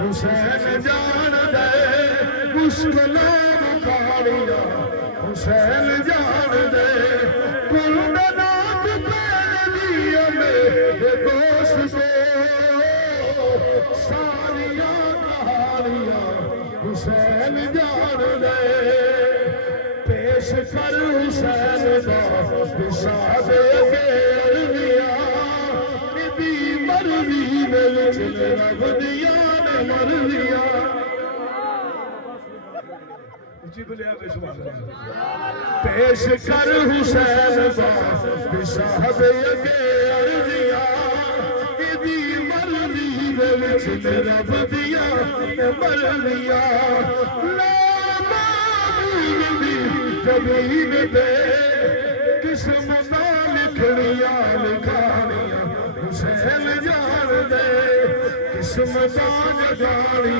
حسین جان دے مشکلاں مکاڑیاں حسین جان دے کلنات پیڑیاں میرے دوست سے ساریاں کہانیاں حسین جان دے پیش کر حسین دا پشاد گیریا ندی مرضی دل چل رب دیا نے مرضیا پیش کر حسین دا پشاد گیریا ندی مرضی دل چل رب دیا نے مرضیا زمین پہ قسمتاں لکھنیاں لکھانیاں حسین جان دے قسمتاں جگانیاں